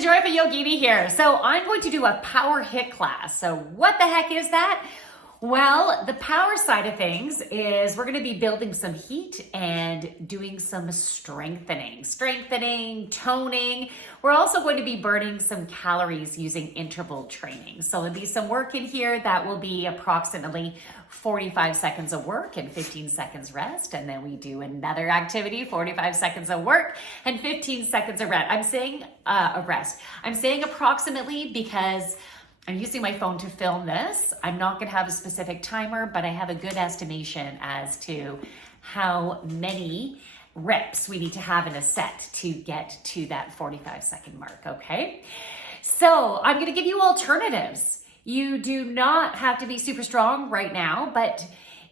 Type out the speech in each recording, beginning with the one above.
the Joyful Yogini here. So I'm going to do a power HIIT class. So what the heck is that? Well, the power side of things is we're going to be building some heat and doing some strengthening, toning. We're also going to be burning some calories using interval training. So there'll be some work in here that will be approximately 45 seconds of work and 15 seconds rest. And then we do another activity, 45 seconds of work and 15 seconds of rest. I'm saying approximately because I'm using my phone to film this. I'm not going to have a specific timer, but I have a good estimation as to how many reps we need to have in a set to get to that 45-second mark, okay? So I'm going to give you alternatives. You do not have to be super strong right now, but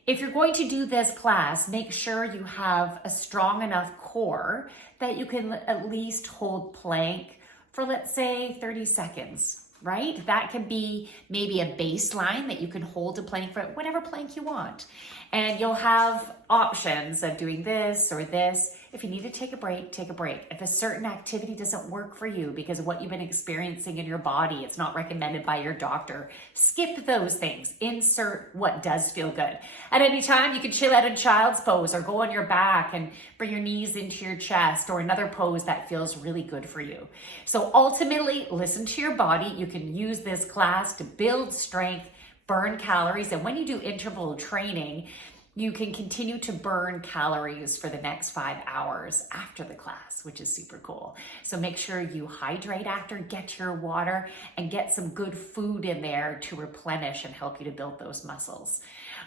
if you're going to do this class, make sure you have a strong enough core that you can at least hold plank for, let's say, 30 seconds. Right? That can be maybe a baseline that you can hold a plank for whatever plank you want. And you'll have options of doing this or this. If you need to take a break, take a break. If a certain activity doesn't work for you because of what you've been experiencing in your body, it's not recommended by your doctor, skip those things. Insert what does feel good. At any time, you can chill out in child's pose or go on your back and bring your knees into your chest or another pose that feels really good for you. So ultimately, listen to your body. You can use this class to build strength, burn calories, and when you do interval training, you can continue to burn calories for the next 5 hours after the class, which is super cool. So make sure you hydrate after, get your water, and get some good food in there to replenish and help you to build those muscles.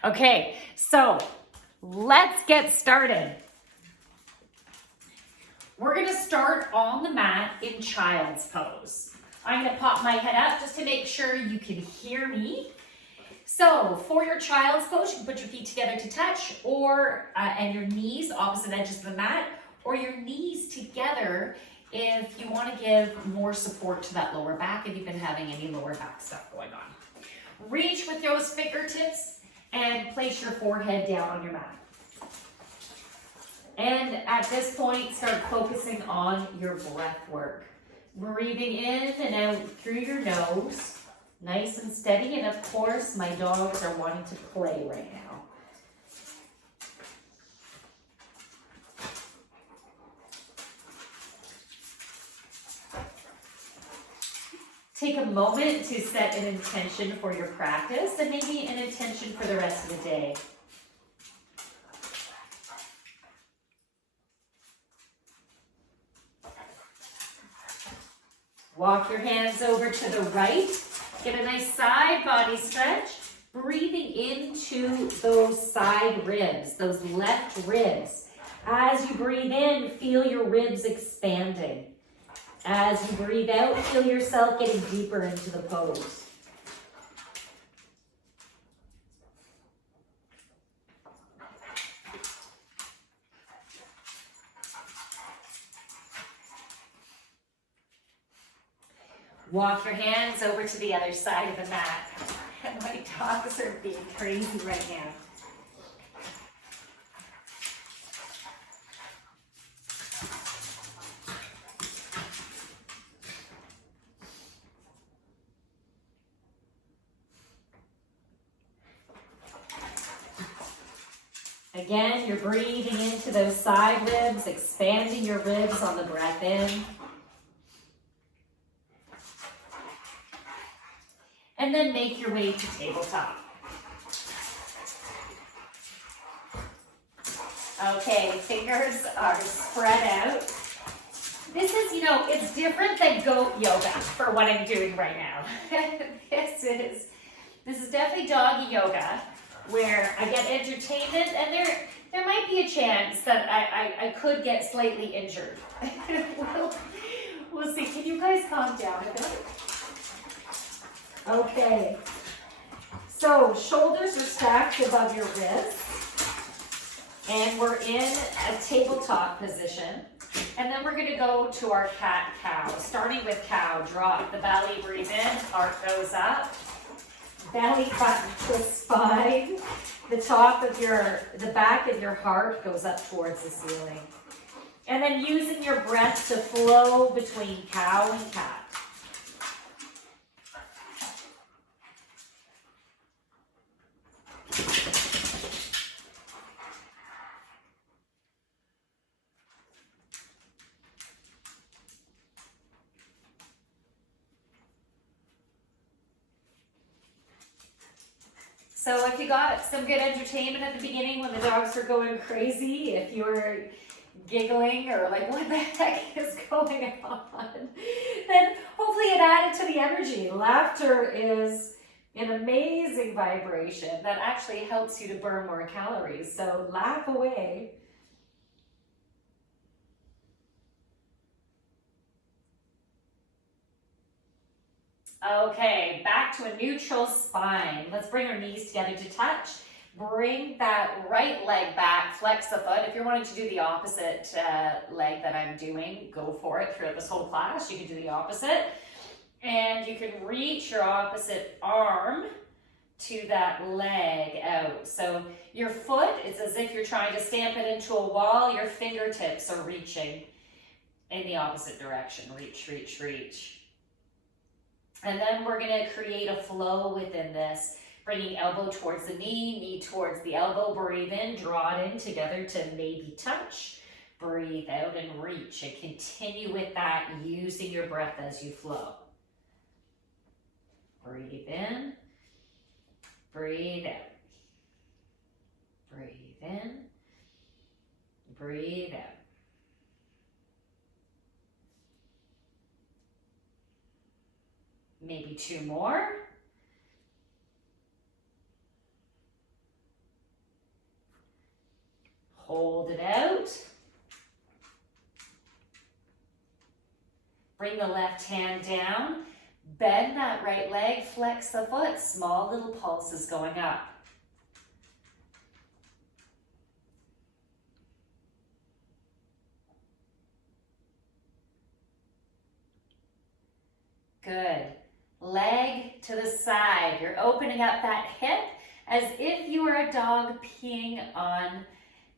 Okay, so let's get started. We're gonna start on the mat in child's pose. I'm gonna pop my head up just to make sure you can hear me. So for your child's pose, you can put your feet together to touch and your knees opposite edges of the mat, or your knees together if you want to give more support to that lower back if you've been having any lower back stuff going on. Reach with those fingertips and place your forehead down on your mat. And at this point, start focusing on your breath work. Breathing in and out through your nose. Nice and steady, and of course, my dogs are wanting to play right now. Take a moment to set an intention for your practice and maybe an intention for the rest of the day. Walk your hands over to the right. Get a nice side body stretch, breathing into those side ribs, those left ribs. As you breathe in, feel your ribs expanding. As you breathe out, feel yourself getting deeper into the pose. Walk your hands over to the other side of the mat. My dogs are being crazy right now. Again, you're breathing into those side ribs, expanding your ribs on the breath in. And then make your way to tabletop. Okay, fingers are spread out. This is, it's different than goat yoga for what I'm doing right now. This is definitely doggy yoga, where I get entertainment, and there might be a chance that I could get slightly injured. We'll see. Can you guys calm down a bit? Okay, so shoulders are stacked above your wrists, and we're in a tabletop position, and then we're going to go to our cat-cow. Starting with cow, drop the belly, breathe in, heart goes up, belly button to spine, the back of your heart goes up towards the ceiling. And then using your breath to flow between cow and cat. So if you got some good entertainment at the beginning when the dogs were going crazy, if you were giggling or like, what the heck is going on, then hopefully it added to the energy. Laughter is an amazing vibration that actually helps you to burn more calories. So laugh away. Okay, back to a neutral spine. Let's bring our knees together to touch. Bring that right leg back, flex the foot. If you're wanting to do the opposite leg that I'm doing, go for it throughout this whole class. You can do the opposite. And you can reach your opposite arm to that leg out. So your foot, it's as if you're trying to stamp it into a wall. Your fingertips are reaching in the opposite direction. Reach, reach, reach. And then we're going to create a flow within this, bringing elbow towards the knee, knee towards the elbow. Breathe in, draw it in together to maybe touch. Breathe out and reach. And continue with that, using your breath as you flow. Breathe in, breathe out. Breathe in, breathe out. Maybe two more. Hold it out. Bring the left hand down. Bend that right leg, flex the foot. Small little pulses going up. Good. Leg to the side. You're opening up that hip as if you were a dog peeing on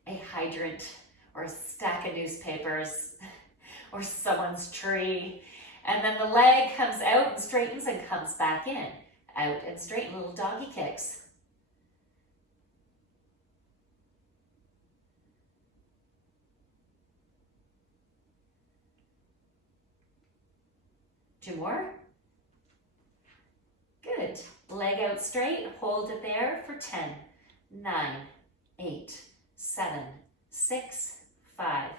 a hydrant or a stack of newspapers or someone's tree. And then the leg comes out and straightens and comes back in. Out and straighten, little doggy kicks. Two more. Good. Leg out straight, hold it there for 10, 9, 8, 7, 6, 5,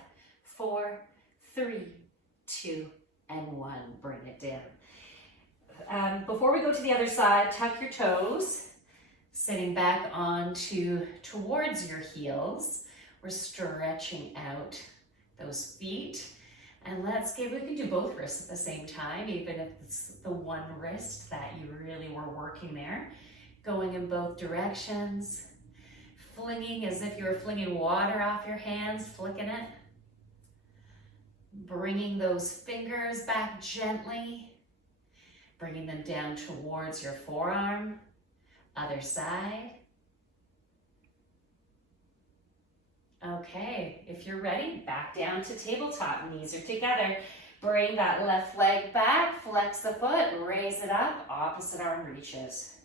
4, 3, 2, and 1. Bring it down. Before we go to the other side, tuck your toes, sitting back towards your heels. We're stretching out those feet. And we can do both wrists at the same time, even if it's the one wrist that you really were working there. Going in both directions. Flinging as if you were flinging water off your hands, flicking it. Bringing those fingers back gently. Bringing them down towards your forearm. Other side. Okay, if you're ready, back down to tabletop. Knees are together. Bring that left leg back, flex the foot, raise it up, opposite arm reaches.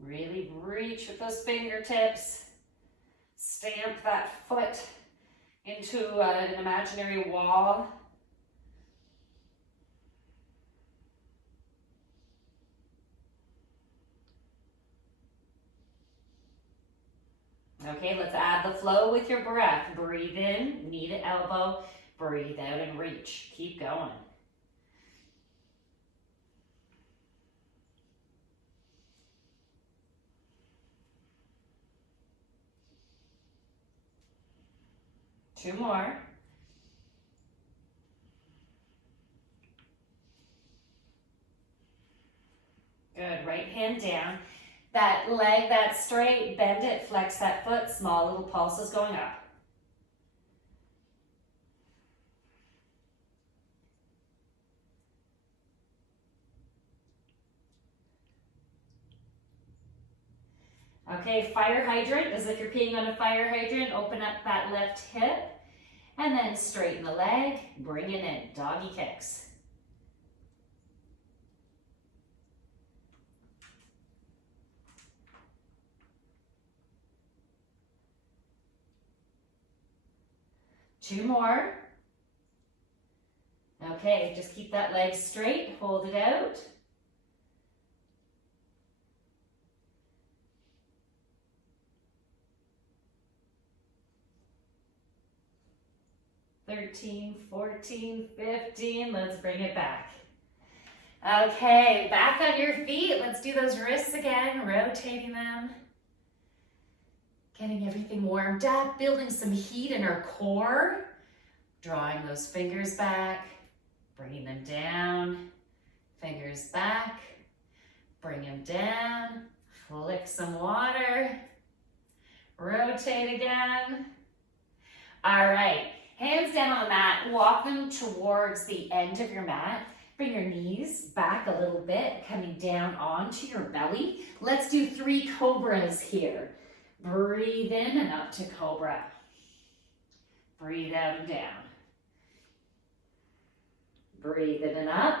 Really reach with those fingertips. Stamp that foot into an imaginary wall. Okay, let's add the flow with your breath. Breathe in, knee to elbow. Breathe out and reach. Keep going. Two more. Good, right hand down. That leg that's straight, bend it, flex that foot, small little pulses going up. Okay, fire hydrant, as if you're peeing on a fire hydrant, open up that left hip, and then straighten the leg, bring it in, doggy kicks. Two more. Okay, just keep that leg straight, hold it out. 13, 14, 15. Let's bring it back. Okay, back on your feet. Let's do those wrists again, rotating them. Getting everything warmed up, building some heat in our core. Drawing those fingers back, bringing them down. Fingers back, bring them down. Flick some water. Rotate again. All right, hands down on the mat. Walk them towards the end of your mat. Bring your knees back a little bit, coming down onto your belly. Let's do 3 cobras here. Breathe in and up to cobra. Breathe out and down. Breathe in and up.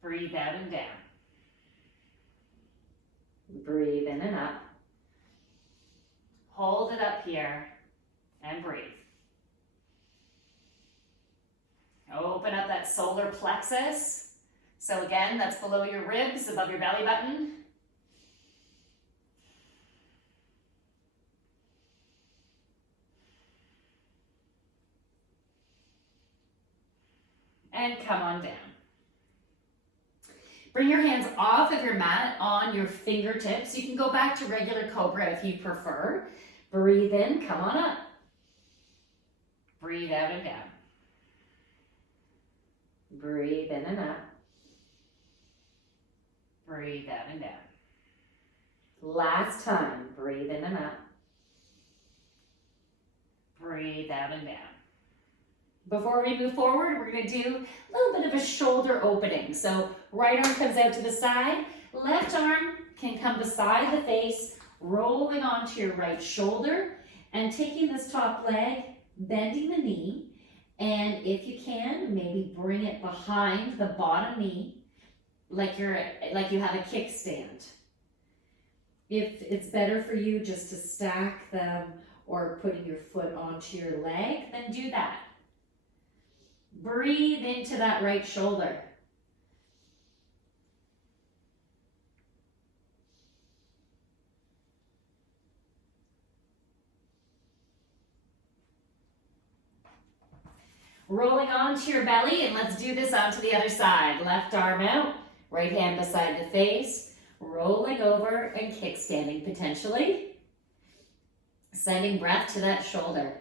Breathe out and down. Breathe in and up. Hold it up here and breathe. Open up that solar plexus. So again, that's below your ribs, above your belly button. And come on down. Bring your hands off of your mat on your fingertips. You can go back to regular cobra if you prefer. Breathe in, come on up. Breathe out and down. Breathe in and up. Breathe out and down. Last time, breathe in and up. Breathe out and down. Before we move forward, we're going to do a little bit of a shoulder opening. So right arm comes out to the side, left arm can come beside the face, rolling onto your right shoulder, and taking this top leg, bending the knee, and if you can, maybe bring it behind the bottom knee, like you have a kickstand. If it's better for you just to stack them or putting your foot onto your leg, then do that. Breathe into that right shoulder. Rolling onto your belly, and let's do this onto the other side. Left arm out, right hand beside the face, rolling over and kickstanding potentially. Sending breath to that shoulder.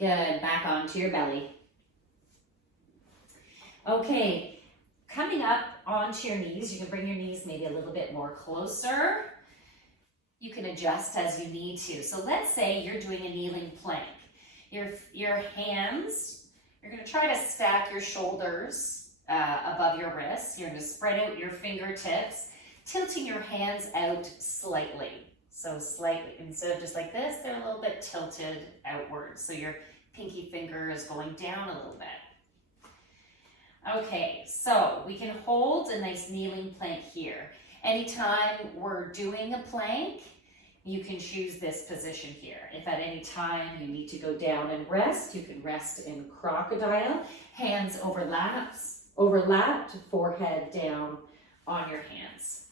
Good, back onto your belly. Okay, coming up onto your knees, you can bring your knees maybe a little bit more closer. You can adjust as you need to. So let's say you're doing a kneeling plank. Your hands, you're gonna try to stack your shoulders above your wrists. You're gonna spread out your fingertips, tilting your hands out slightly. So slightly, instead of just like this, they're a little bit tilted outwards. So your pinky finger is going down a little bit. Okay, so we can hold a nice kneeling plank here. Anytime we're doing a plank, you can choose this position here. If at any time you need to go down and rest, you can rest in crocodile. Hands overlapped, forehead down on your hands.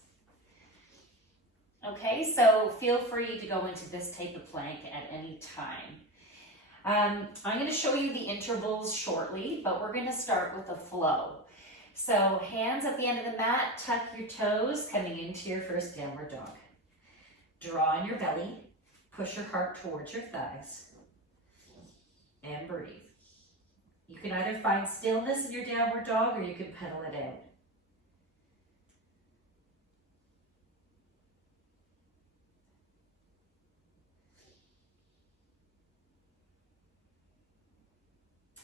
Okay, so feel free to go into this type of plank at any time. I'm going to show you the intervals shortly, but we're going to start with the flow. So hands at the end of the mat, tuck your toes, coming into your first downward dog. Draw in your belly, push your heart towards your thighs, and breathe. You can either find stillness in your downward dog or you can pedal it out.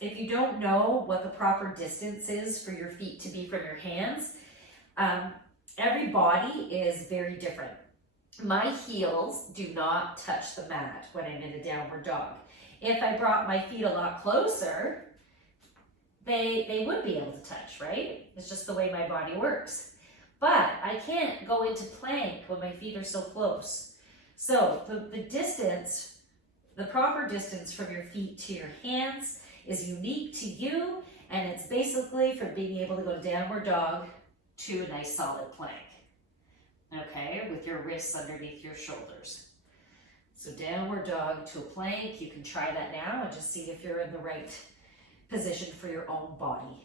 If you don't know what the proper distance is for your feet to be from your hands, every body is very different. My heels do not touch the mat when I'm in a downward dog. If I brought my feet a lot closer, they would be able to touch, right? It's just the way my body works. But I can't go into plank when my feet are so close. So the distance, the proper distance from your feet to your hands is unique to you, and it's basically from being able to go to downward dog to a nice solid plank. Okay, with your wrists underneath your shoulders. So downward dog to a plank, you can try that now and just see if you're in the right position for your own body.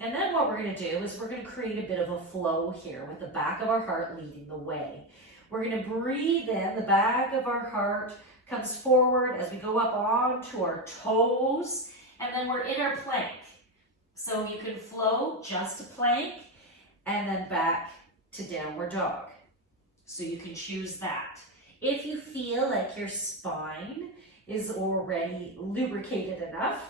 And then what we're gonna do is we're gonna create a bit of a flow here with the back of our heart leading the way. We're gonna breathe in, the back of our heart comes forward as we go up onto our toes, and then we're in our plank. So you can flow just a plank and then back to downward dog. So you can choose that. If you feel like your spine is already lubricated enough,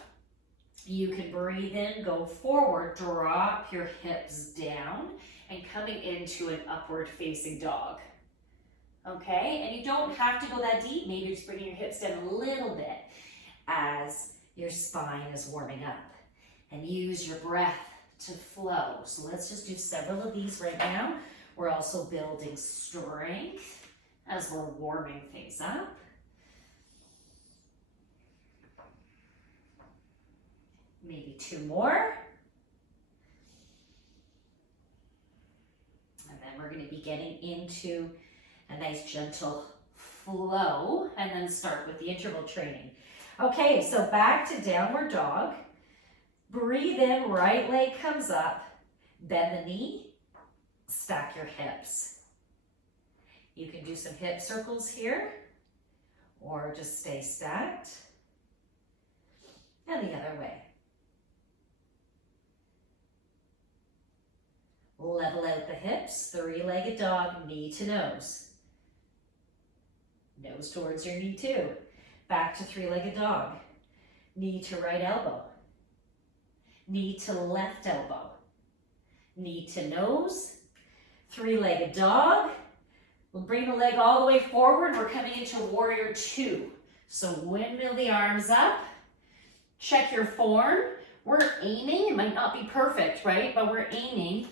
you can breathe in, go forward, drop your hips down, and coming into an upward facing dog. Okay, and you don't have to go that deep. Maybe just bringing your hips down a little bit as your spine is warming up. And use your breath to flow. So let's just do several of these right now. We're also building strength as we're warming things up. Maybe 2 more. And then we're going to be getting into a nice gentle flow and then start with the interval training. Okay, so back to downward dog. Breathe in, right leg comes up, bend the knee, stack your hips. You can do some hip circles here or just stay stacked. And the other way. Level out the hips, 3-legged dog, knee to nose. Nose towards your knee too. Back to 3-legged dog. Knee to right elbow. Knee to left elbow. Knee to nose. 3-legged dog. We'll bring the leg all the way forward. We're coming into warrior 2. So windmill the arms up. Check your form. We're aiming, it might not be perfect, right? But we're aiming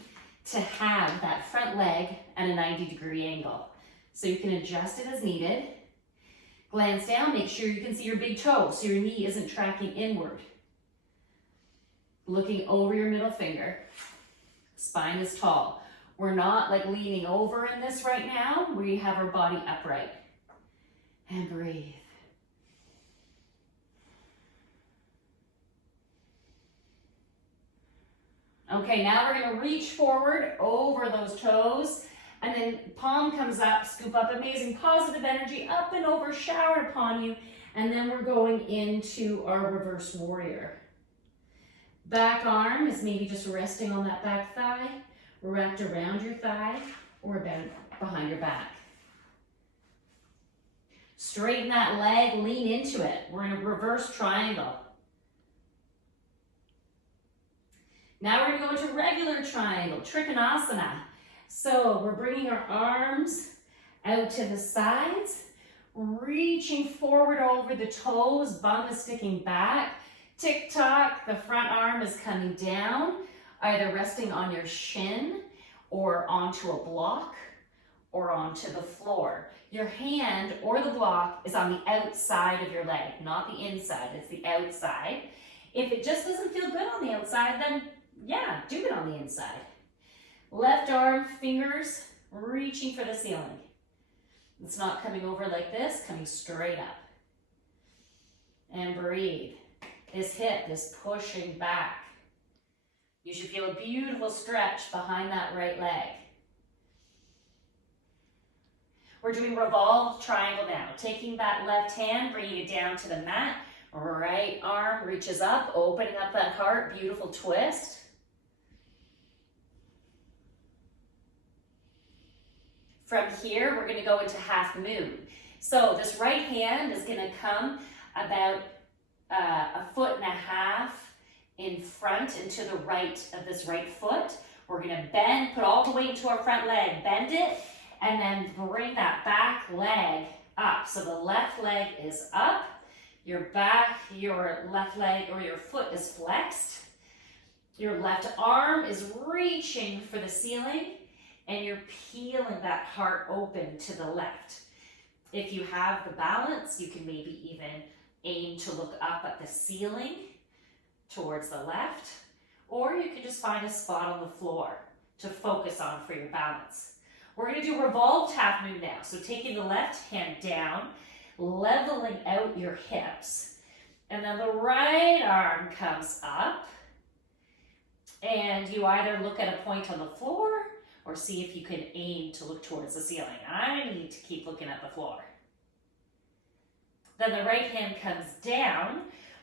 to have that front leg at a 90-degree angle. So you can adjust it as needed. Glance down, make sure you can see your big toe so your knee isn't tracking inward. Looking over your middle finger. Spine is tall. We're not like leaning over in this right now. We have our body upright. And breathe. Okay, now we're going to reach forward over those toes, and then palm comes up, scoop up amazing positive energy up and over, showered upon you, and then we're going into our reverse warrior. Back arm is maybe just resting on that back thigh, wrapped around your thigh, or bent behind your back. Straighten that leg, lean into it. We're in a reverse triangle. Now we're going to go into regular triangle, Trikonasana. So we're bringing our arms out to the sides, reaching forward over the toes, bum is sticking back. Tick-tock, the front arm is coming down, either resting on your shin or onto a block or onto the floor. Your hand or the block is on the outside of your leg, not the inside, it's the outside. If it just doesn't feel good on the outside, then yeah, do it on the inside. Left arm, fingers, reaching for the ceiling. It's not coming over like this, coming straight up. And breathe. This hip is pushing back. You should feel a beautiful stretch behind that right leg. We're doing revolved triangle now. Taking that left hand, bringing it down to the mat. Right arm reaches up, opening up that heart, beautiful twist. From here, we're going to go into half moon. So this right hand is going to come about 1.5 feet in front and to the right of this right foot. We're going to bend, put all the weight into our front leg, bend it, and then bring that back leg up. So the left leg is up, your left leg or your foot is flexed, your left arm is reaching for the ceiling, and you're peeling that heart open to the left. If you have the balance, you can maybe even aim to look up at the ceiling towards the left, or you can just find a spot on the floor to focus on for your balance. We're going to do revolved half moon now. So taking the left hand down, leveling out your hips, and then the right arm comes up, and you either look at a point on the floor or see if you can aim to look towards the ceiling. I need to keep looking at the floor. Then the right hand comes down.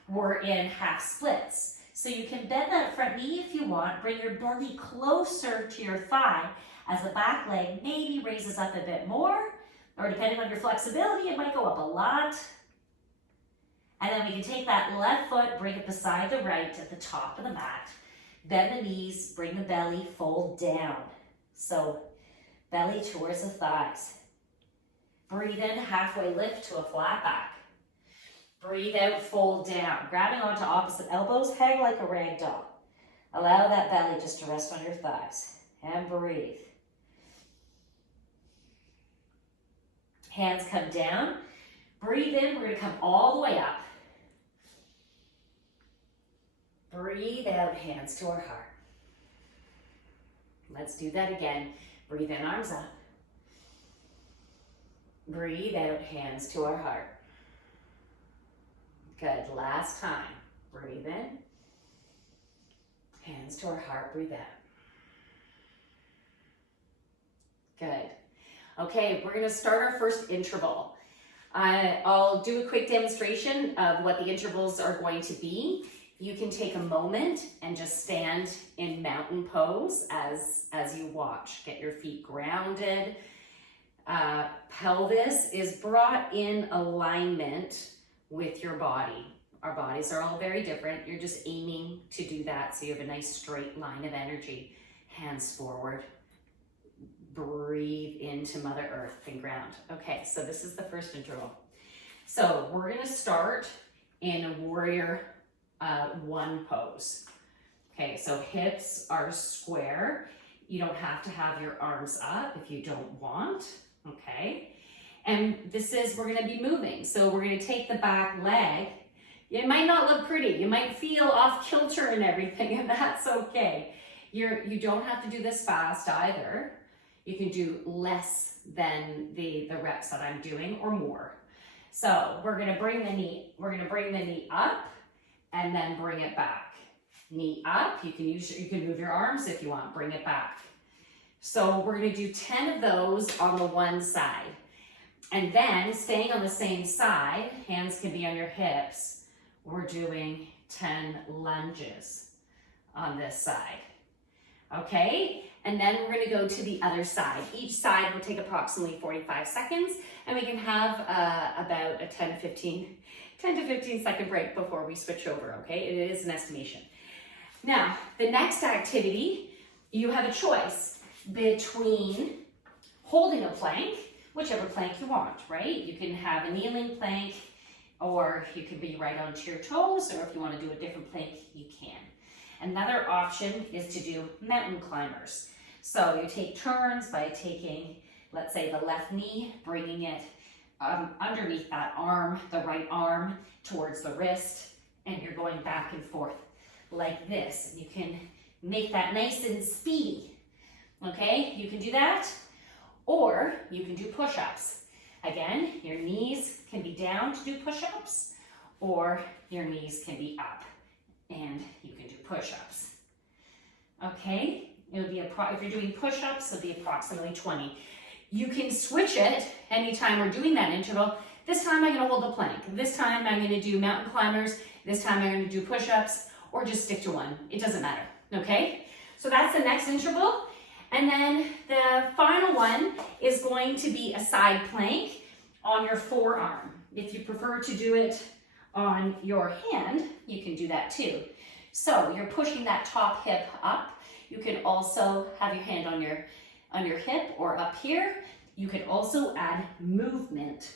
We're in half splits. So you can bend that front knee if you want. Bring your belly closer to your thigh as the back leg maybe raises up a bit more, or depending on your flexibility, it might go up a lot. And then we can take that left foot, bring it beside the right at the top of the mat. Bend the knees, bring the belly, fold down. So belly towards the thighs. Breathe in, halfway lift to a flat back. Breathe out, fold down. Grabbing onto opposite elbows, hang like a rag doll. Allow that belly just to rest on your thighs. And breathe. Hands come down. Breathe in, we're going to come all the way up. Breathe out, hands to our heart. Let's do that again. Breathe in, arms up. Breathe out, hands to our heart. Good, last time. Breathe in. Hands to our heart, breathe out. Good. Okay, we're gonna start our first interval. I'll do a quick demonstration of what the intervals are going to be. You can take a moment and just stand in mountain pose as you watch. Get your feet grounded. Pelvis is brought in alignment with your body. Our bodies are all very different. You're just aiming to do that so you have a nice straight line of energy. Hands forward. Breathe into Mother Earth and ground. Okay, so this is the first interval. So we're gonna start in a warrior one pose. Okay, so hips are square. You don't have to have your arms up if you don't want, okay? And this is, we're gonna be moving. So we're gonna take the back leg. It might not look pretty. You might feel off kilter and everything, and that's okay. You don't have to do this fast either. You can do less than the reps that I'm doing or more. So we're gonna bring the knee up and then bring it back. Knee up, you can move your arms if you want, bring it back. So we're gonna do 10 of those on the one side. And then staying on the same side, hands can be on your hips. We're doing 10 lunges on this side. Okay, and then we're gonna go to the other side. Each side will take approximately 45 seconds, and we can have about a 10 to 15 second break before we switch over, okay? It is an estimation. Now, the next activity, you have a choice between holding a plank, whichever plank you want, right? You can have a kneeling plank, or you can be right onto your toes, or if you want to do a different plank, you can. Another option is to do mountain climbers. So you take turns by taking, let's say, the left knee, bringing it underneath that arm, the right arm towards the wrist, and you're going back and forth like this. You can make that nice and speedy, okay? You can do that, or you can do push-ups. Again, your knees can be down to do push-ups, or your knees can be up, and you can do push-ups. Okay, it'll be if you're doing push-ups, it'll be approximately 20. You can switch it anytime we're doing that interval. This time I'm gonna hold the plank. This time I'm gonna do mountain climbers. This time I'm gonna do push-ups, or just stick to one. It doesn't matter, okay? So that's the next interval. And then the final one is going to be a side plank on your forearm. If you prefer to do it on your hand, you can do that too. So you're pushing that top hip up. You can also have your hand on your hip or up here. You can also add movement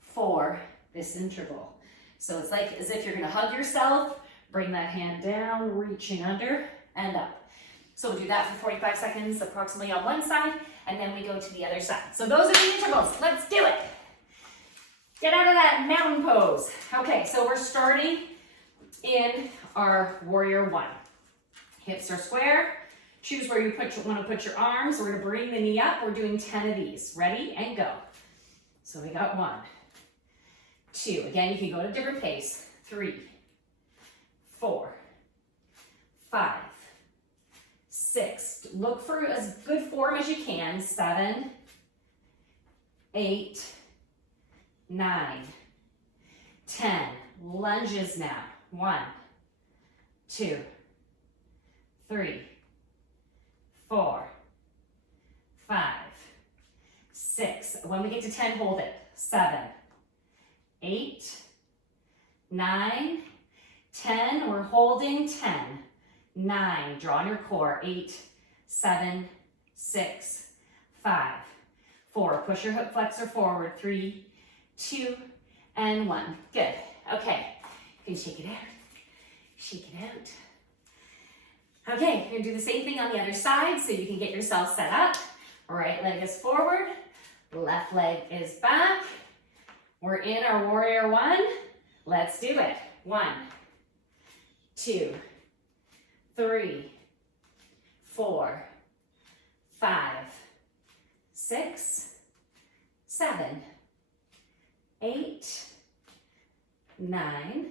for this interval. So it's like as if you're gonna hug yourself, bring that hand down, reaching under and up. So we'll do that for 45 seconds, approximately on one side, and then we go to the other side. So those are the intervals. Let's do it. Get out of that mountain pose. Okay, so we're starting in our warrior one. Hips are square. Choose where you want to put your arms. We're going to bring the knee up. We're doing 10 of these. Ready? And go. So we got 1, 2. Again, you can go at a different pace. 3, 4, 5, 6. Look for as good form as you can. 7, 8, 9, 10. Lunges now. 1, 2, 3, 4, 5, 6. When we get to 10, hold it. 7, 8, 9, 10. We're holding 10, 9. Draw on your core. 8, 7, 6, 5, 4. Push your hip flexor forward. 3, 2, and 1. Good. Okay. You can shake it out. Shake it out. Okay, you're gonna do the same thing on the other side so you can get yourself set up. Right leg is forward, left leg is back. We're in our warrior one. Let's do it. 1, 2, 3, 4, 5, 6, 7, 8, 9,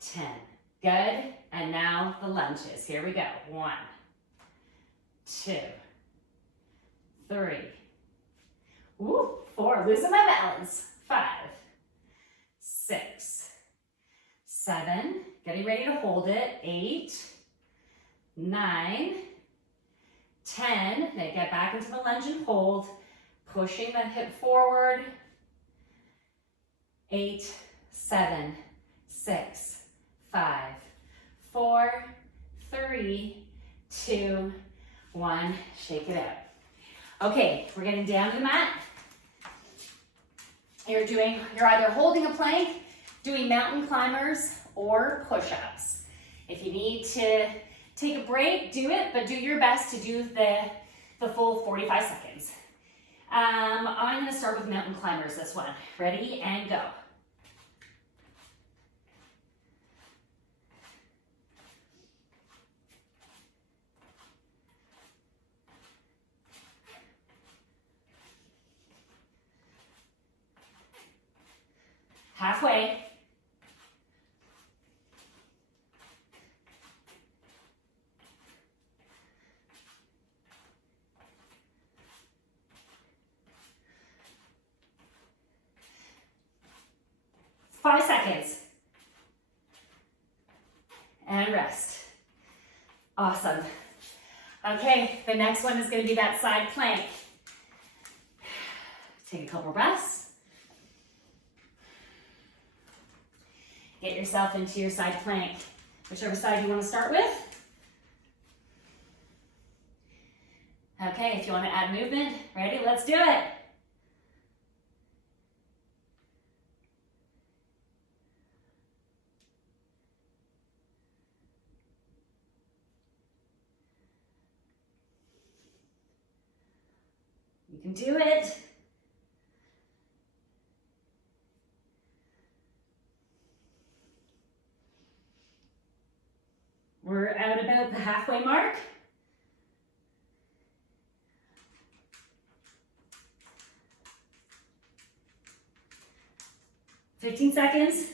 10. Good. And now the lunges. Here we go. 1, 2, 3. Ooh, 4. Losing my balance. 5, 6, 7. Getting ready to hold it. 8, 9, 10. Then get back into the lunge and hold. Pushing that hip forward. 8, 7, 6, 5, 4, 3, 2, 1. Shake it out. Okay, we're getting down to the mat. You're either holding a plank, doing mountain climbers, or push-ups. If you need to take a break, do it, but do your best to do the full 45 seconds. I'm gonna start with mountain climbers this one. Ready, and go. Halfway. Five seconds. And rest. Awesome. Okay, the next one is going to be that side plank. Take a couple breaths. Get yourself into your side plank, whichever side you want to start with. Okay, if you want to add movement, ready? Let's do it. You can do it. We're at about the halfway mark. $15 seconds.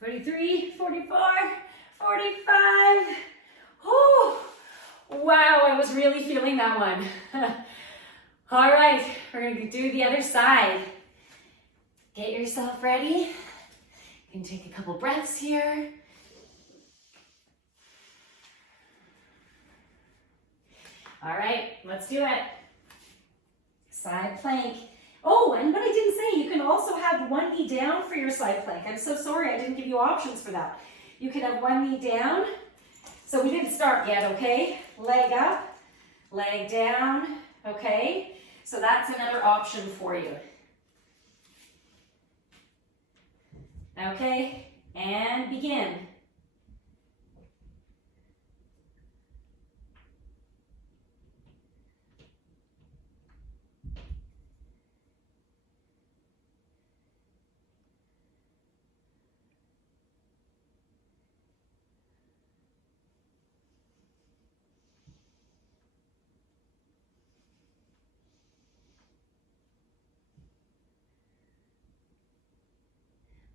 $43, $44, $45. Oh, wow, I was really feeling that one. All right, we're gonna do the other side. Get yourself ready. You can take a couple breaths here. All right, let's do it. Side plank. Oh, and what I didn't say, you can also have one knee down for your side plank. I'm so sorry I didn't give you options for that. You can have one knee down. So we didn't start yet, okay? Leg up, leg down, okay? So that's another option for you. Okay, and begin.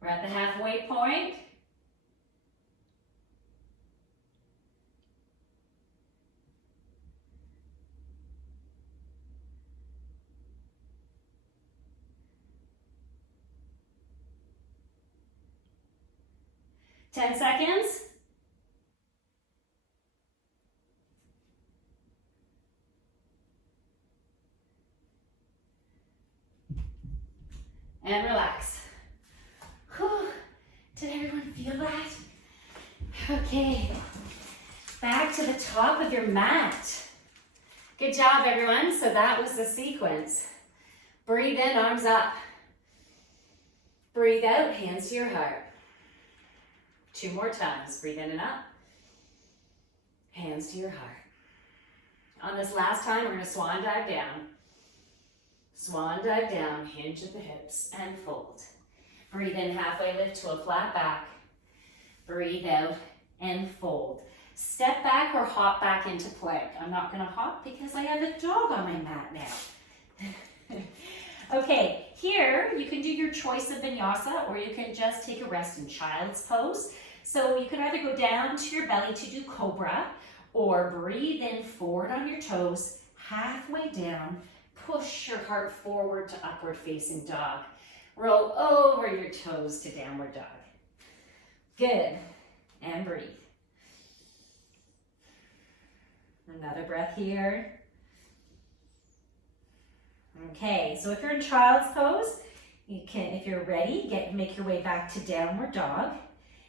We're at the halfway point. Ten seconds. And relax. Whew. Did everyone feel that? Okay. Back to the top of your mat. Good job, everyone. So that was the sequence. Breathe in, arms up. Breathe out, hands to your heart. 2 more times. Breathe in and up. Hands to your heart. On this last time, we're going to swan dive down. Swan dive down, hinge at the hips, and fold. Breathe in, halfway lift to a flat back. Breathe out and fold. Step back or hop back into plank. I'm not going to hop because I have a dog on my mat now. Okay, here you can do your choice of vinyasa, or you can just take a rest in child's pose. So you can either go down to your belly to do cobra, or breathe in forward on your toes, halfway down, push your heart forward to upward facing dog. Roll over your toes to downward dog. Good, and breathe. Another breath here. Okay, so if you're in child's pose, you can, if you're ready, make your way back to downward dog,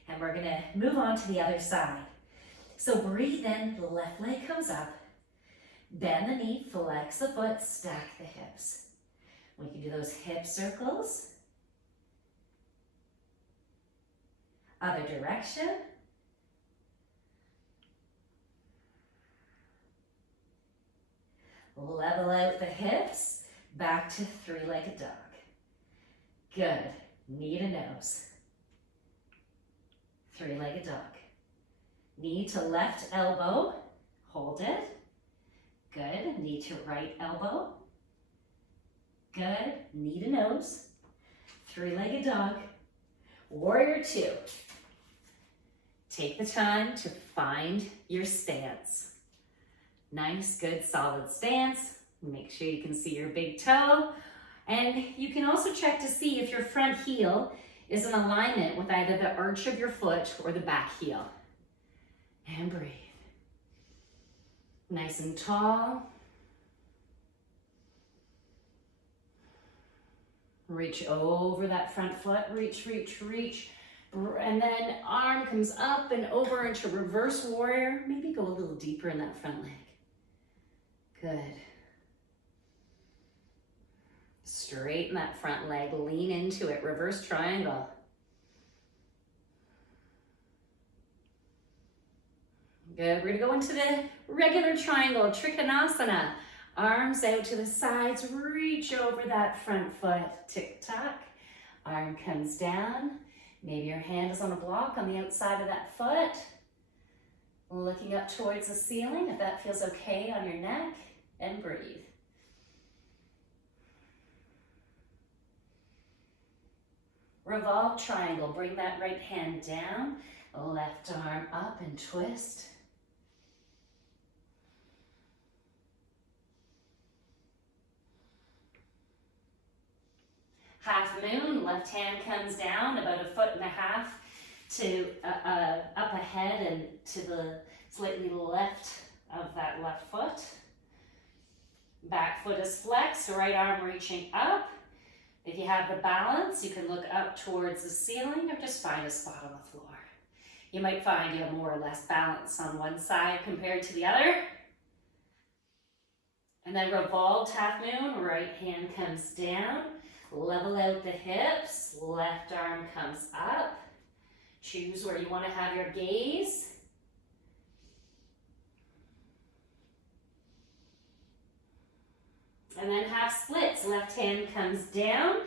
and we're gonna move on to the other side. So breathe in, the left leg comes up, bend the knee, flex the foot, stack the hips. We can do those hip circles. Other direction. Level out the hips, back to 3-legged dog. Good, knee to nose. 3-legged dog. Knee to left elbow, hold it. Good, knee to right elbow. Good, knee to nose. 3-legged dog. Warrior 2. Take the time to find your stance. Nice, good, solid stance. Make sure you can see your big toe. And you can also check to see if your front heel is in alignment with either the arch of your foot or the back heel. And breathe. Nice and tall. Reach over that front foot. Reach, reach, reach. And then arm comes up and over into reverse warrior. Maybe go a little deeper in that front leg. Good. Straighten that front leg, lean into it, reverse triangle. Good, we're gonna go into the regular triangle, Trikonasana. Arms out to the sides, reach over that front foot, tick-tock. Arm comes down, maybe your hand is on a block on the outside of that foot. Looking up towards the ceiling, if that feels okay on your neck, and breathe. Revolve triangle, bring that right hand down, left arm up and twist. Half moon, left hand comes down about 1.5 feet to up ahead and to the slightly left of that left foot. Back foot is flexed, right arm reaching up. If you have the balance, you can look up towards the ceiling or just find a spot on the floor. You might find you have more or less balance on one side compared to the other. And then revolved half moon, right hand comes down. Level out the hips, left arm comes up. Choose where you want to have your gaze. And then half splits, left hand comes down.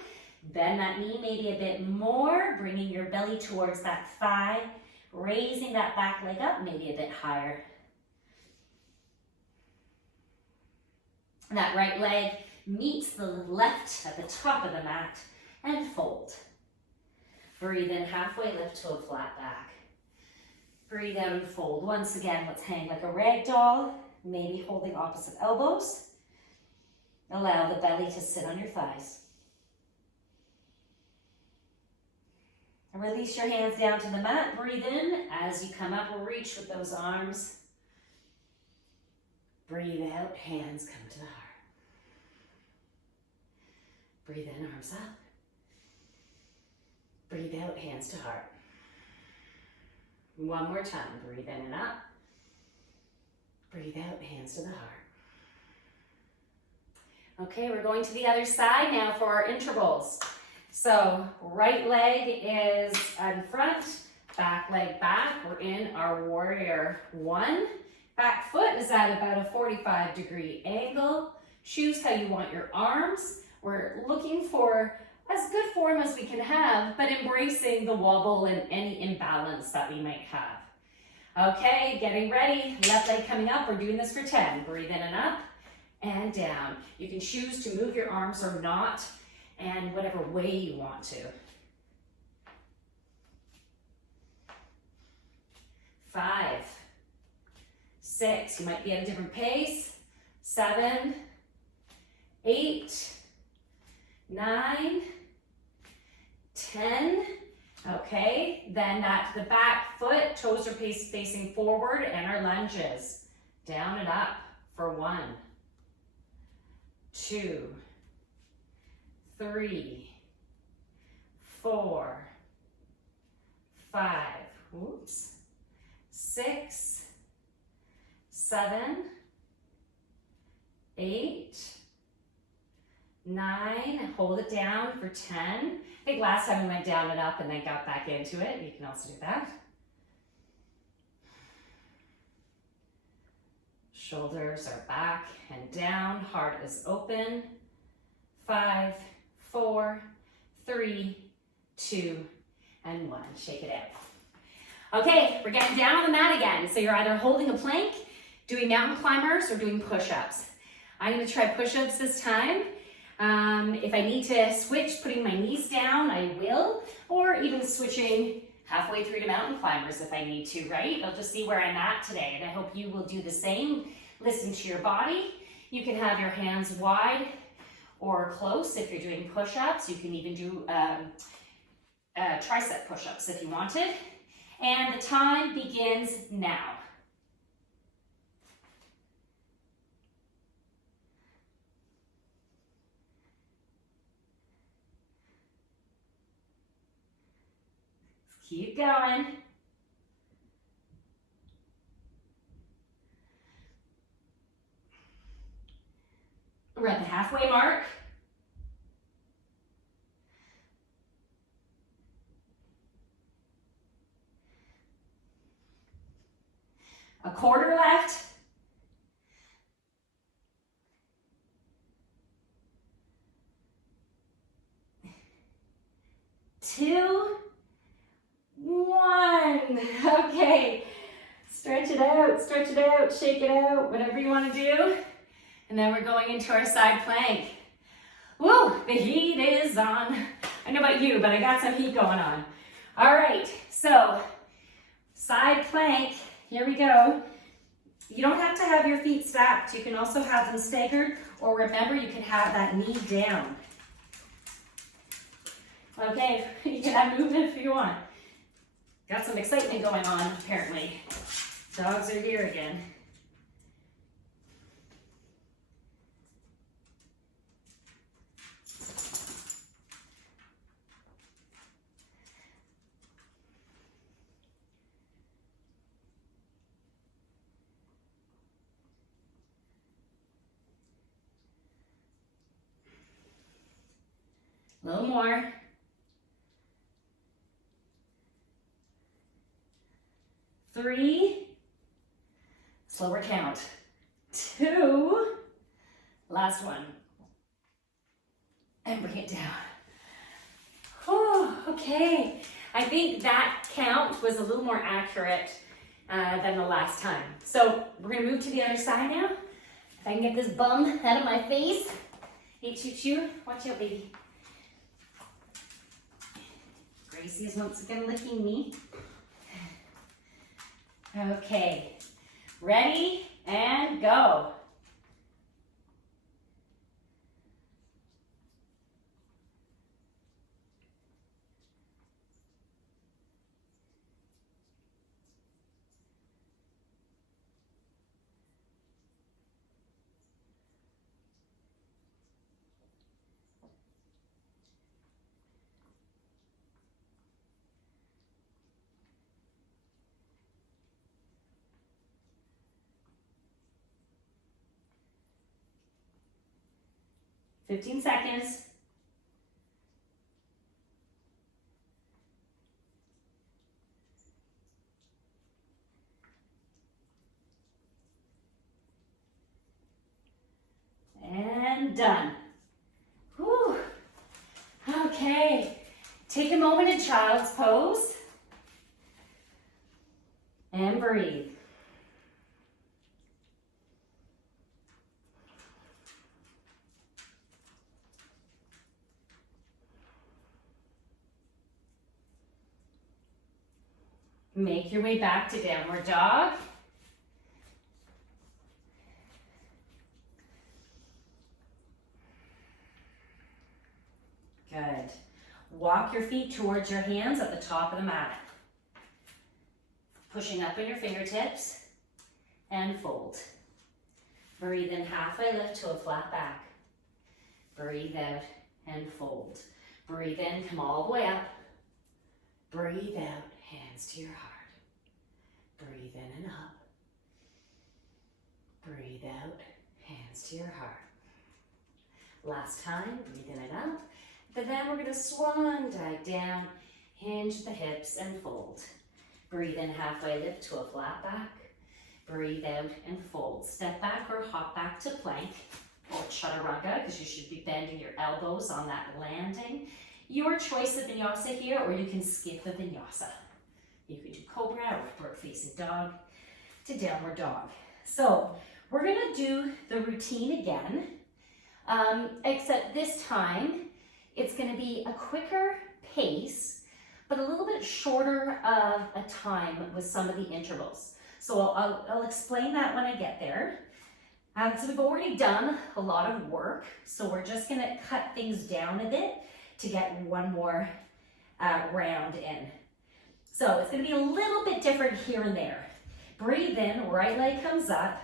Bend that knee maybe a bit more, bringing your belly towards that thigh, raising that back leg up maybe a bit higher. That right leg meets the left at the top of the mat and fold. Breathe in, halfway lift to a flat back. Breathe out and fold. Once again, let's hang like a rag doll, maybe holding opposite elbows. Allow the belly to sit on your thighs. And release your hands down to the mat. Breathe in. As you come up, reach with those arms. Breathe out, hands come to the heart. Breathe in, arms up. Breathe out, hands to heart. One more time. Breathe in and up. Breathe out, hands to the heart. Okay, we're going to the other side now for our intervals. So right leg is in front, back leg back. We're in our warrior one. Back foot is at about a 45-degree angle. Choose how you want your arms. We're looking for as good form as we can have, but embracing the wobble and any imbalance that we might have. Okay, getting ready. Left leg coming up. We're doing this for 10. Breathe in and up and down. You can choose to move your arms or not, and whatever way you want to. 5, 6, you might be at a different pace. 7, 8, 9, 10. Okay, then that the back foot, toes are facing forward, and our lunges. Down and up for 1, 2, 3, 4, 5, 6, 7, 8, 9, hold it down for 10. I think last time we went down and up and then got back into it. You can also do that. Shoulders are back and down, heart is open. 5, 4, 3, 2, and 1. Shake it out. Okay, we're getting down on the mat again. So you're either holding a plank, doing mountain climbers, or doing push-ups. I'm gonna try push-ups this time. If I need to switch, putting my knees down, I will, or even switching halfway through to mountain climbers if I need to, right? I'll just see where I'm at today, and I hope you will do the same. Listen to your body. You can have your hands wide or close if you're doing push-ups. You can even do tricep push-ups if you wanted. And the time begins now. Keep going. We're at the halfway mark. A quarter left. 2, 1. Okay, stretch it out, shake it out, whatever you want to do. And then we're going into our side plank. Woo, the heat is on. I know about you, but I got some heat going on. All right, so side plank, here we go. You don't have to have your feet stacked. You can also have them staggered, or remember, you can have that knee down. Okay, you can have movement if you want. Got some excitement going on, apparently. Dogs are here again. A little more. 3, slower count. 2, last one. And bring it down. Whew, okay, I think that count was a little more accurate than the last time. So we're gonna move to the other side now. If I can get this bum out of my face. Hey, choo-choo, watch out, baby. Gracie is once again licking me. Okay, ready and go. Fifteen seconds. And done. Whew. Okay, take a moment in child's pose and breathe. Make your way back to downward dog. Good. Walk your feet towards your hands at the top of the mat. Pushing up in your fingertips and fold. Breathe in, halfway lift to a flat back. Breathe out and fold. Breathe in, come all the way up. Breathe out, hands to your heart. Breathe in and up. Breathe out, hands to your heart. Last time, breathe in and up. But then we're gonna swan dive down, hinge the hips and fold. Breathe in, halfway lift to a flat back. Breathe out and fold. Step back or hop back to plank or chaturanga, because you should be bending your elbows on that landing. Your choice of vinyasa here, or you can skip the vinyasa. You can do cobra or forward facing dog to downward dog. So we're gonna do the routine again, except this time it's gonna be a quicker pace, but a little bit shorter of a time with some of the intervals. So I'll explain that when I get there. So we've already done a lot of work, so we're just gonna cut things down a bit to get one more round in. So it's gonna be a little bit different here and there. Breathe in, right leg comes up,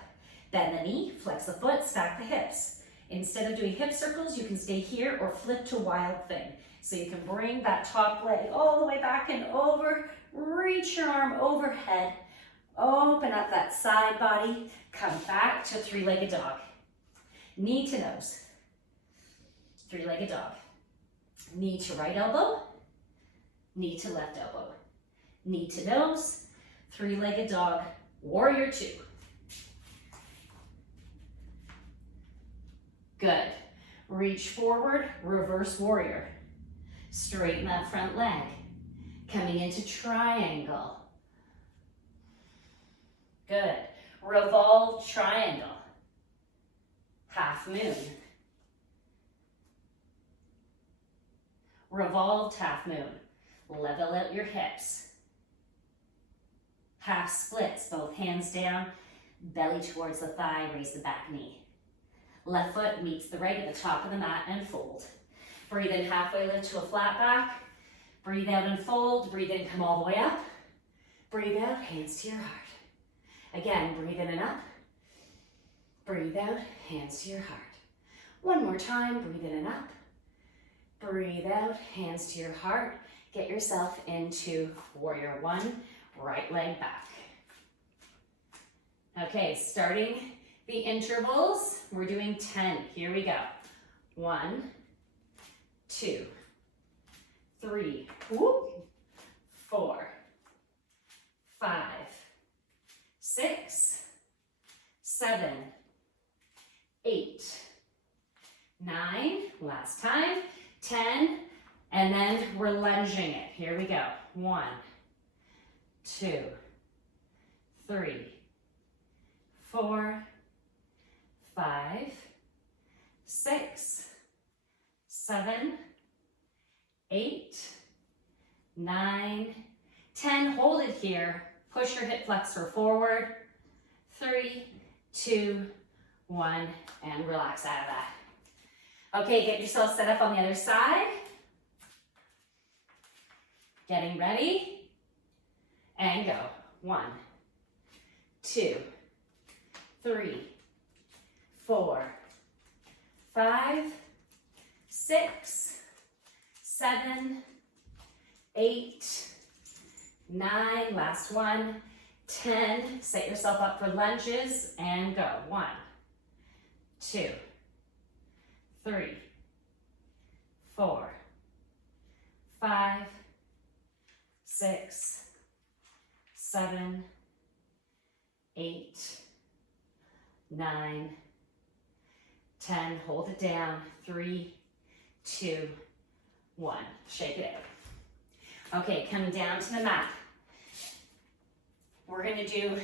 bend the knee, flex the foot, stack the hips. Instead of doing hip circles, you can stay here or flip to wild thing. So you can bring that top leg all the way back and over, reach your arm overhead, open up that side body, come back to three-legged dog. Knee to nose, three-legged dog. Knee to right elbow, knee to left elbow. Knee to nose, three-legged dog, warrior two. Good. Reach forward, reverse warrior. Straighten that front leg. Coming into triangle. Good. Revolve triangle. Half moon. Revolved half moon. Level out your hips. Half splits, both hands down, belly towards the thigh, raise the back knee. Left foot meets the right at the top of the mat and fold. Breathe in, halfway lift to a flat back. Breathe out and fold. Breathe in, come all the way up. Breathe out, hands to your heart. Again, breathe in and up. Breathe out, hands to your heart. One more time, breathe in and up. Breathe out, hands to your heart. Get yourself into warrior one, right leg back. Okay, starting the intervals, we're doing 10. Here we go. 1, 2, 3, 4, 5, 6, 7, 8, 9, last time, 10, and then we're lunging it. Here we go. 1, 2, 3, 4, 5, 6, 7, 8, 9, 10. Hold it here. Push your hip flexor forward. 3, 2, 1, and relax out of that. Okay, get yourself set up on the other side. Getting ready. And go. 1, 2, 3, 4, 5, 6, 7, 8, 9, last one, 10. Set yourself up for lunges and go. 1, 2, 3, 4, 5, 6, 7, 8, 9, 10. Hold it down. 3, 2, 1. Shake it out. Okay, coming down to the mat. We're going to do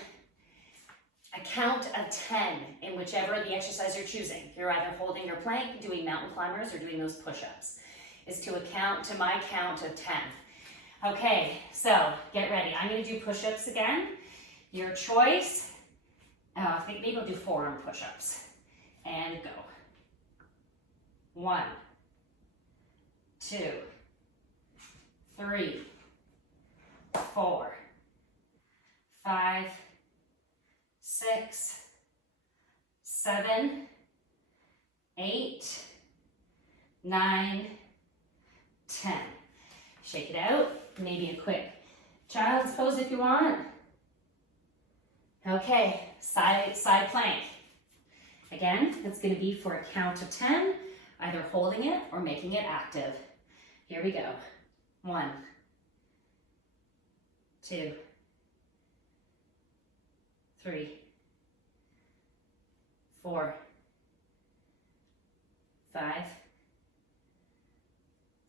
a count of 10 in whichever the exercise you're choosing. You're either holding your plank, doing mountain climbers, or doing those push-ups. Is to my count of 10. Okay, so get ready. I'm going to do push-ups again. Your choice. I think maybe we'll do forearm push-ups. And go. 1, 2, 3, 4, 5, 6, 7, 8, 9, 10. Shake it out. Maybe a quick child's pose if you want. Okay, side plank. Again, it's going to be for a count of 10, either holding it or making it active. Here we go. 1, 2, 3, 4, 5,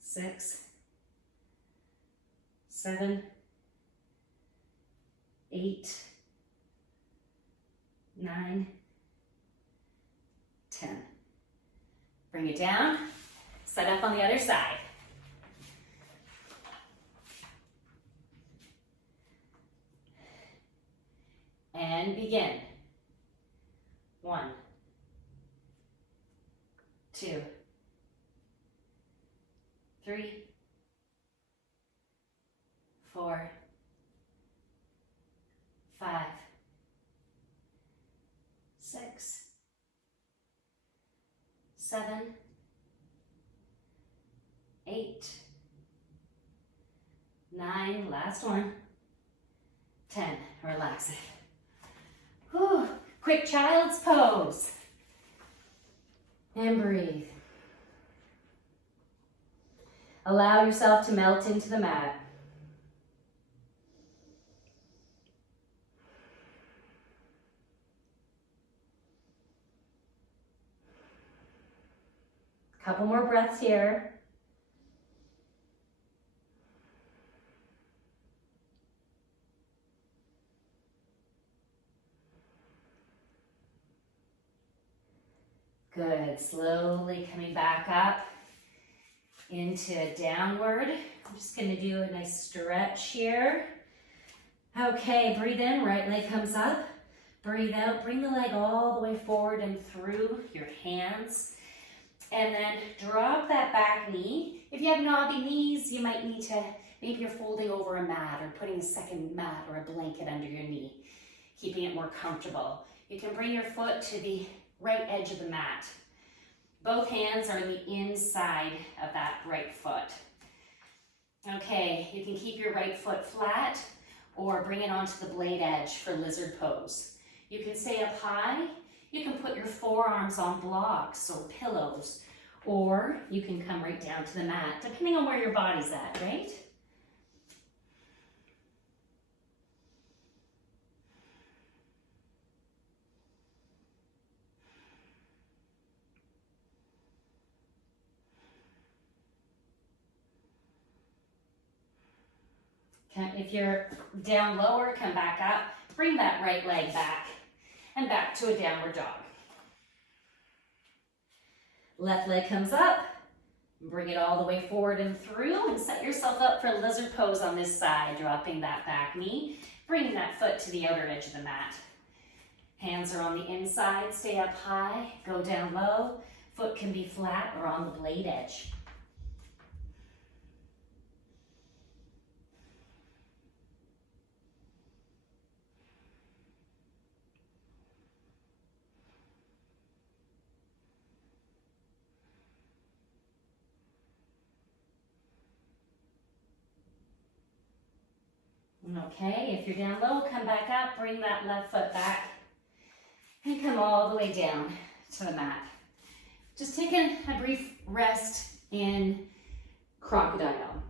6, 7, 8, 9, 10. Bring it down, set up on the other side. And begin. 1, 2, 3, 4, 5, 6, 7, 8, 9, last one, 10. Relax it. Whew. Quick child's pose. And breathe. Allow yourself to melt into the mat. Couple more breaths here. Good. Slowly coming back up into downward. I'm just going to do a nice stretch here. Okay, breathe in, right leg comes up. Breathe out, bring the leg all the way forward and through your hands. And then drop that back knee. If you have knobby knees, you might need to, maybe you're folding over a mat or putting a second mat or a blanket under your knee, keeping it more comfortable. You can bring your foot to the right edge of the mat. Both hands are on the inside of that right foot. Okay, you can keep your right foot flat or bring it onto the blade edge for lizard pose. You can stay up high. You can put your forearms on blocks or pillows, or you can come right down to the mat, depending on where your body's at, right? If you're down lower, come back up. Bring that right leg back and back to a downward dog. Left leg comes up, Bring it all the way forward and through, and set yourself up for lizard pose on this side, dropping that back knee, bringing that foot to the outer edge of the mat. Hands are on the inside, stay up high, go down low. Foot can be flat or on the blade edge. Okay, if you're down low, come back up, bring that left foot back, and come all the way down to the mat. Just taking a brief rest in crocodile.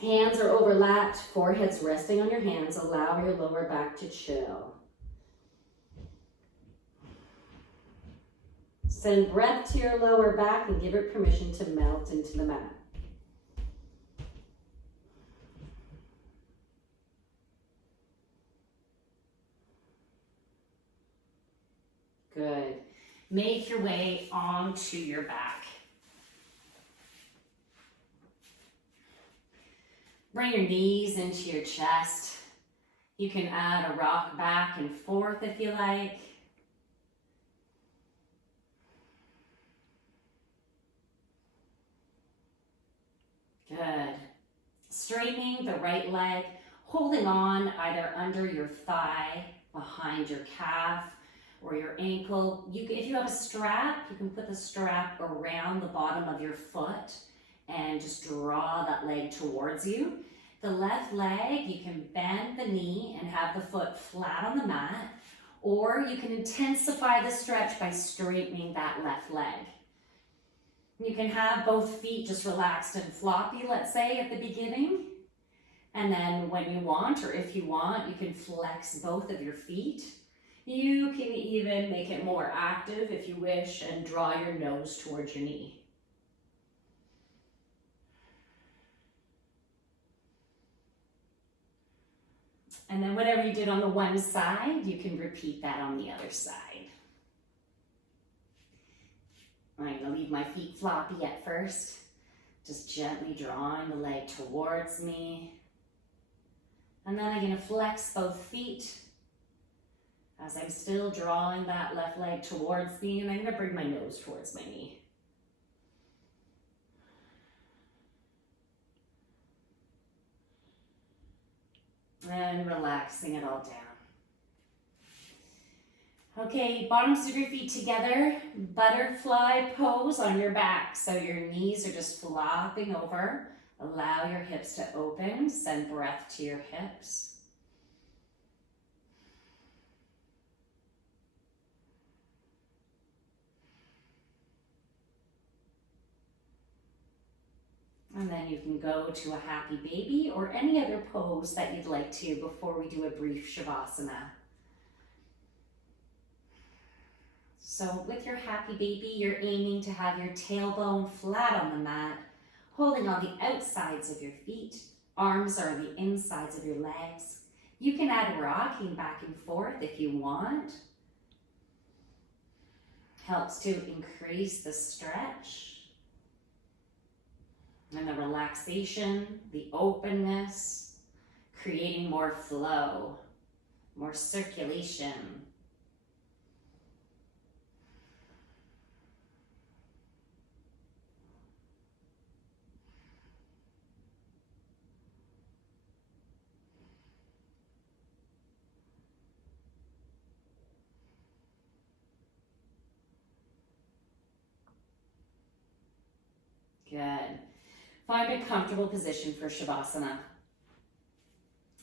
Hands are overlapped, forehead's resting on your hands. Allow your lower back to chill. Send breath to your lower back and give it permission to melt into the mat. Good. Make your way onto your back. Bring your knees into your chest. You can add a rock back and forth if you like. Good. Straightening the right leg, holding on either under your thigh, behind your calf, or your ankle. If you have a strap, you can put the strap around the bottom of your foot and just draw that leg towards you. The left leg, you can bend the knee and have the foot flat on the mat, or you can intensify the stretch by straightening that left leg. You can have both feet just relaxed and floppy, let's say, at the beginning. And then when you want, or if you want, you can flex both of your feet. You can even make it more active if you wish and draw your nose towards your knee. And then whatever you did on the one side, you can repeat that on the other side. I'm going to leave my feet floppy at first, just gently drawing the leg towards me. And then I'm going to flex both feet as I'm still drawing that left leg towards me, and I'm going to bring my nose towards my knee. And relaxing it all down. Okay, bottoms of your feet together, butterfly pose on your back. So your knees are just flopping over. Allow your hips to open, send breath to your hips. And then you can go to a happy baby or any other pose that you'd like to before we do a brief shavasana. So with your happy baby, you're aiming to have your tailbone flat on the mat, holding on the outsides of your feet. Arms are the insides of your legs. You can add rocking back and forth if you want. Helps to increase the stretch and the relaxation, the openness, creating more flow, more circulation. Good. Find a comfortable position for Shavasana.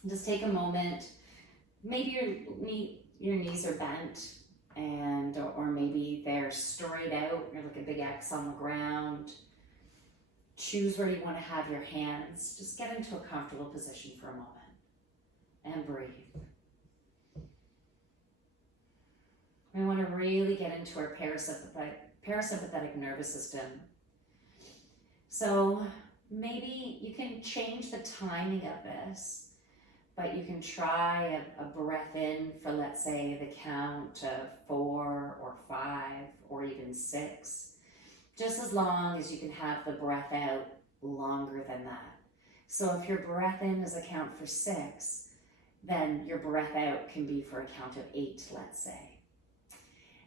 Just take a moment. Maybe your knees are bent, or maybe they're straight out. You're like a big X on the ground. Choose where you want to have your hands. Just get into a comfortable position for a moment and breathe. We want to really get into our parasympathetic nervous system. So maybe you can change the timing of this, but you can try a breath in for, let's say, the count of 4 or 5 or even 6. just as long as you can have the breath out longer than that. So if your breath in is a count for 6, then your breath out can be for a count of 8, let's say.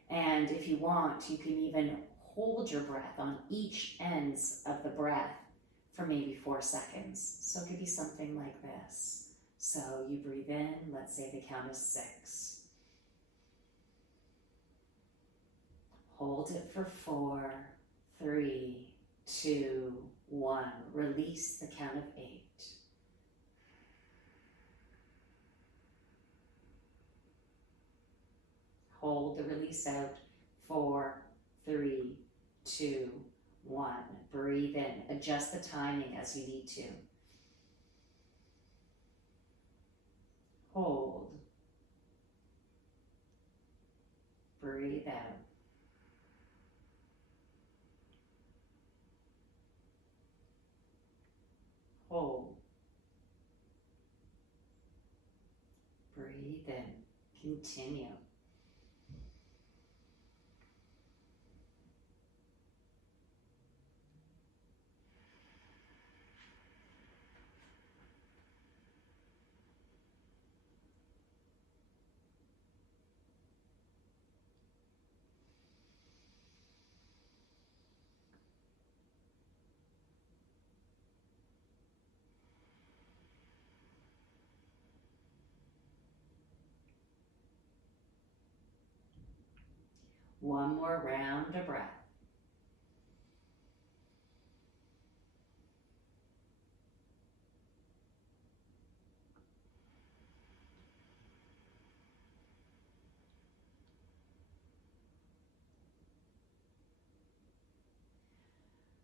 And if you want, you can even hold your breath on each ends of the breath for maybe 4 seconds. So it could be something like this. So you breathe in, let's say the count is 6. Hold it for 4, 3, 2, 1. Release the count of 8. Hold the release out. 4, 3, 2, 1. Breathe in. Adjust the timing as you need to. Hold. Breathe out. Hold. Breathe in. Continue. One more round of breath.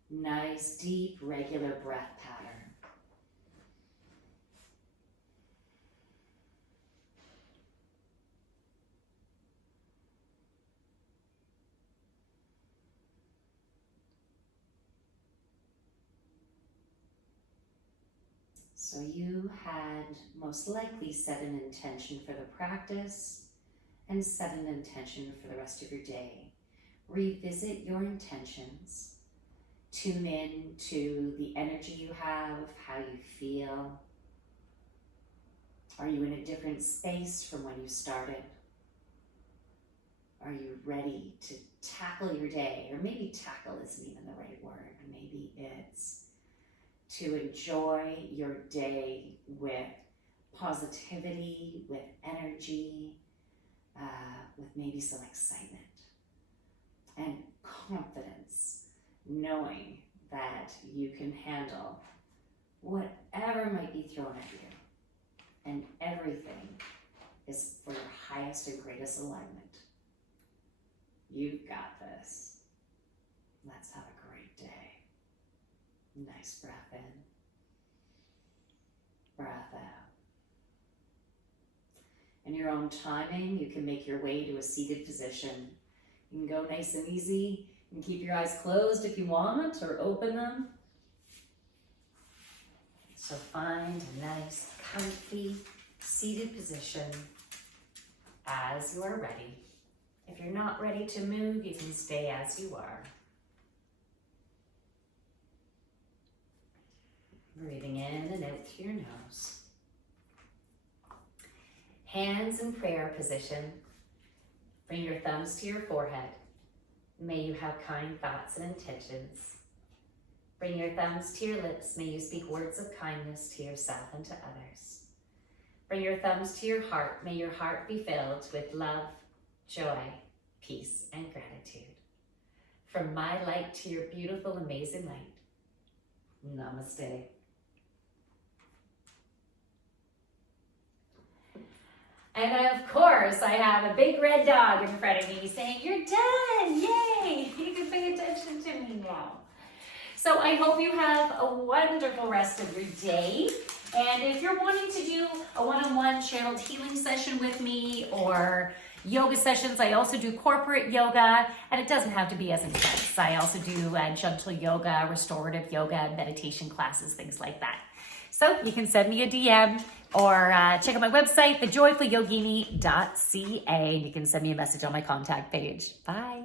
Nice, deep, regular breath pattern. So you had most likely set an intention for the practice and set an intention for the rest of your day. Revisit your intentions. Tune in to the energy you have, how you feel. Are you in a different space from when you started? Are you ready to tackle your day? Or maybe tackle isn't even the right word. Maybe it's to enjoy your day with positivity, with energy, with maybe some excitement and confidence, knowing that you can handle whatever might be thrown at you, and everything is for your highest and greatest alignment. You've got this. Let's have a great day. Nice breath in, breath out. In your own timing, you can make your way to a seated position. You can go nice and easy. You can keep your eyes closed if you want, or open them. So find a nice, comfy, seated position as you are ready. If you're not ready to move, you can stay as you are. Breathing in and out through your nose. Hands in prayer position. Bring your thumbs to your forehead. May you have kind thoughts and intentions. Bring your thumbs to your lips. May you speak words of kindness to yourself and to others. Bring your thumbs to your heart. May your heart be filled with love, joy, peace, and gratitude. From my light to your beautiful, amazing light. Namaste. And of course, I have a big red dog in front of me saying, "You're done, yay, you can pay attention to me now." So I hope you have a wonderful rest of your day. And if you're wanting to do a one-on-one channeled healing session with me or yoga sessions, I also do corporate yoga, and it doesn't have to be as intense. I also do gentle yoga, restorative yoga, meditation classes, things like that. So you can send me a DM or check out my website, thejoyfulyogini.ca. You can send me a message on my contact page. Bye.